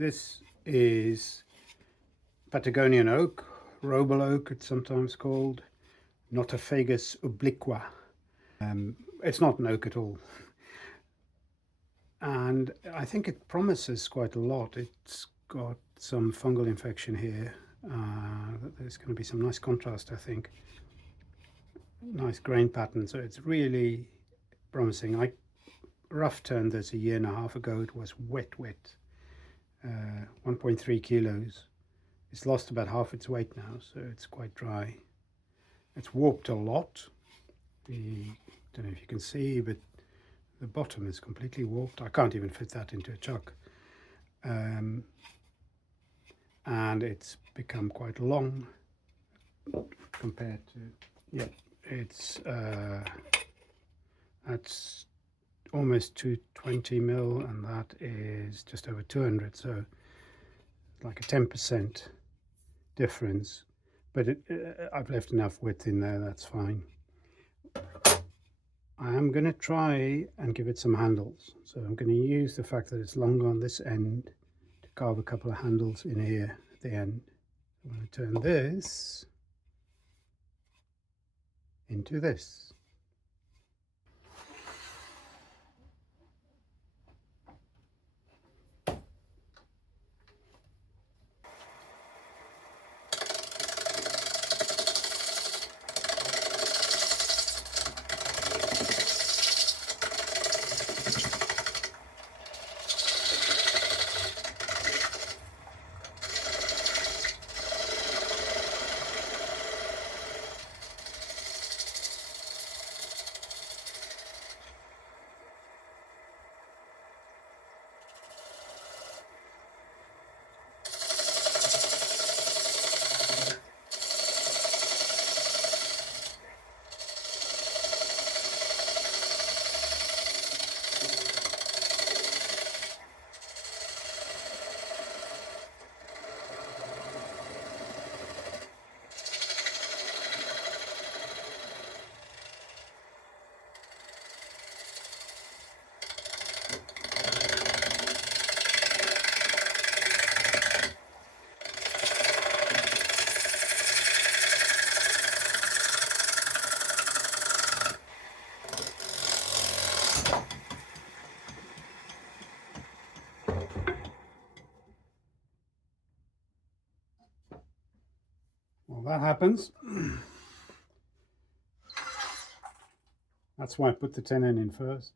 This is Patagonian Oak, Roble Oak it's sometimes called, Nothofagus obliqua. It's not an oak at all, and I think it promises quite a lot. It's got some fungal infection here. There's going to be some nice contrast, I think. Nice grain pattern, so it's really promising. I rough turned this a year and a half ago. It was wet, 1.3 kilos. It's lost about half its weight now, so it's quite dry. It's warped a lot. Don't know if you can see, but the bottom is completely warped. I can't even fit that into a chuck. And it's become quite long compared to, yeah, it's that's almost 220 mil, and that is just over 200, so like a 10% difference. But I've left enough width in there, that's fine. I am going to try and give it some handles, so I'm going to use the fact that it's long on this end to carve a couple of handles in here at the end. I'm going to turn this into this. Well, that happens. That's why I put the tenon in first.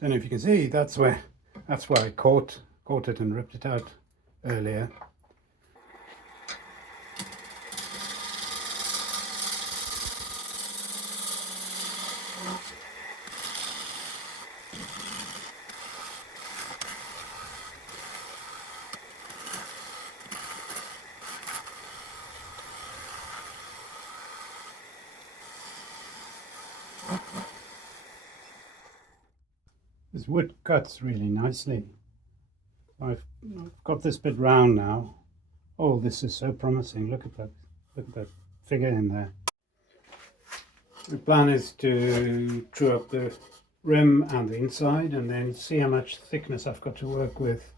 Don't know if you can see, that's where I caught it and ripped it out earlier. This wood cuts really nicely. I've got this bit round now. Oh, this is so promising. Look at that figure in there. The plan is to true up the rim and the inside and then see how much thickness I've got to work with.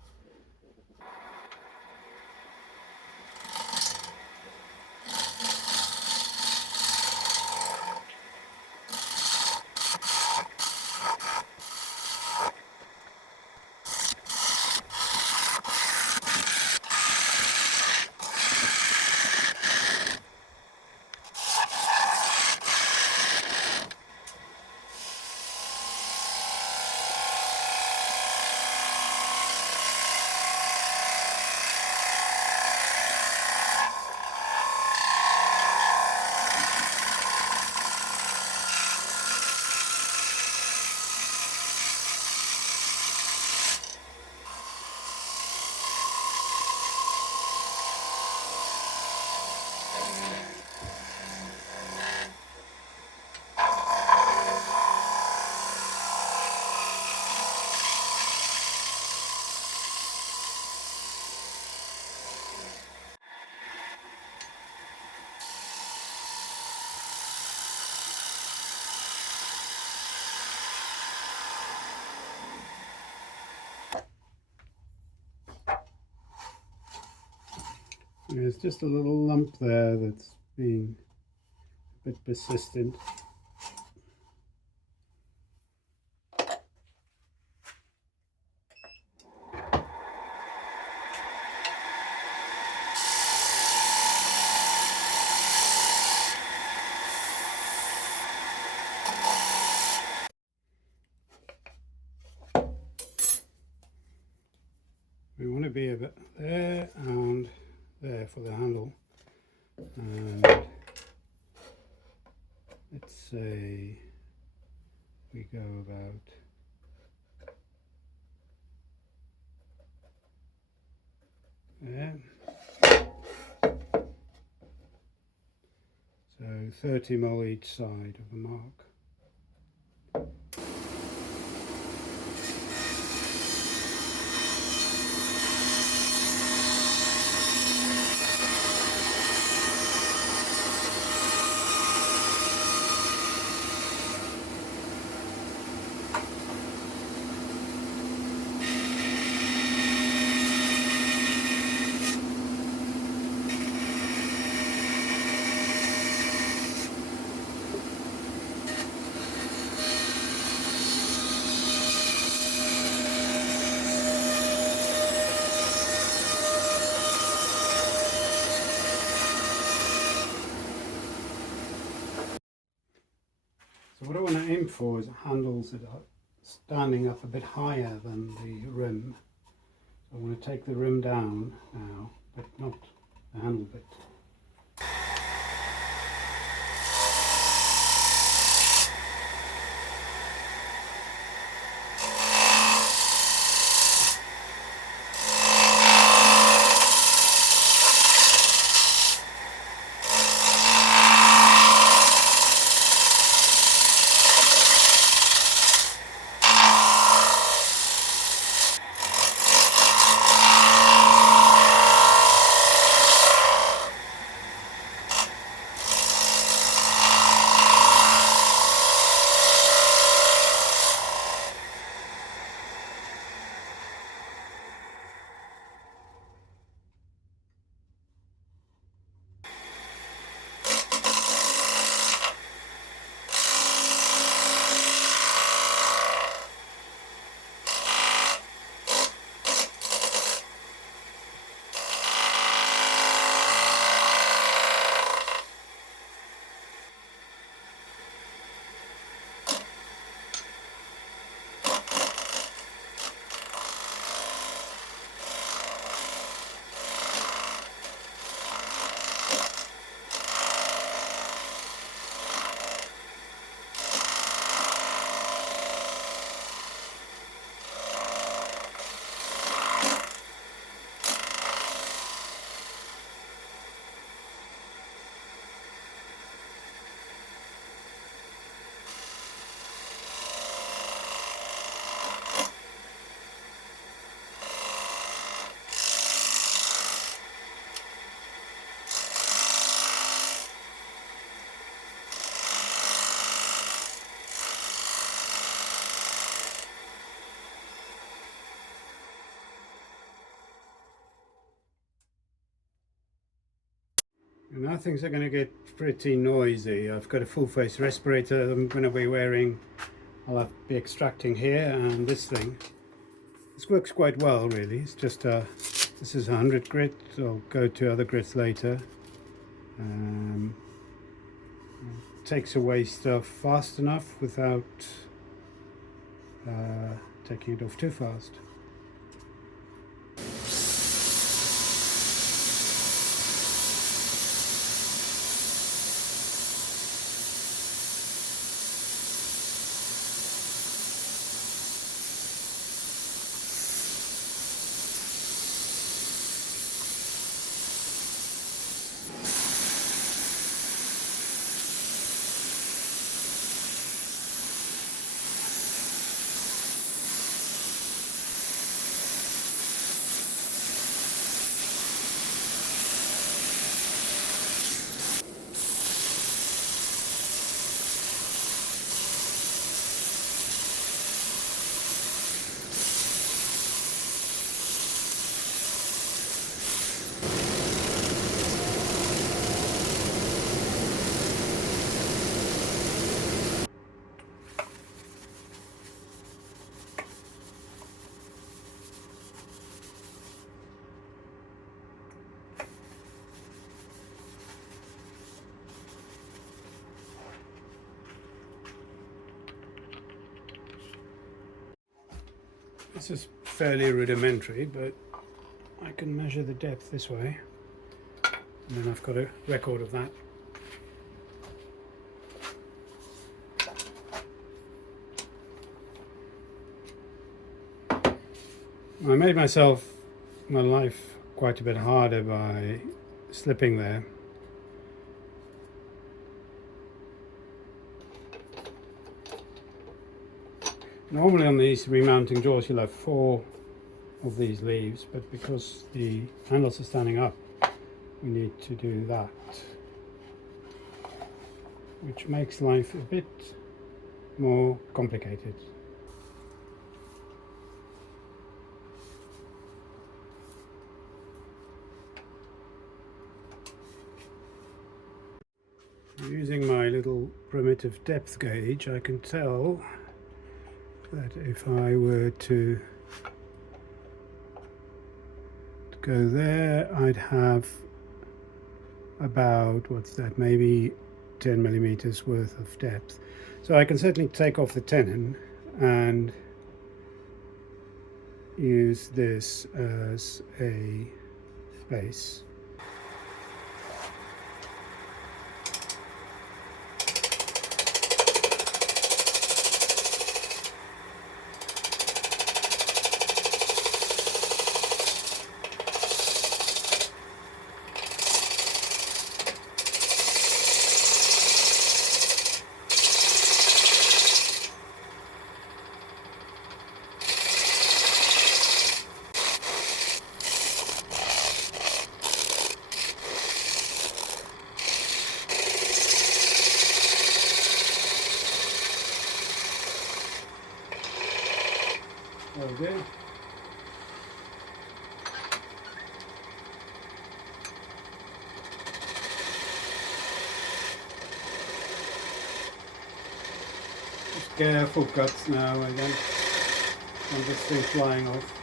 just a little lump there that's being a bit persistent. We want to be a bit there and there for the handle, and let's say we go about there. So 30 mil each side of the mark. So what I want to aim for is handles that are standing up a bit higher than the rim. So I want to take the rim down now, but not the handle bit. And now things are going to get pretty noisy. I've got a full face respirator that I'm going to be wearing. I'll be extracting here, and this thing. This works quite well really. It's just this is 100 grit. I'll go to other grits later. Takes away stuff fast enough without taking it off too fast. This is fairly rudimentary, but I can measure the depth this way, and then I've got a record of that. I made my life quite a bit harder by slipping there. Normally on these remounting jaws you'll have 4 of these leaves, but because the handles are standing up we need to do that, which makes life a bit more complicated. Using my little primitive depth gauge, I can tell that if I were to go there, I'd have about, what's that, maybe 10 millimeters worth of depth. So I can certainly take off the tenon and use this as a base. Okay. Just careful cuts now again, and this thing flying off.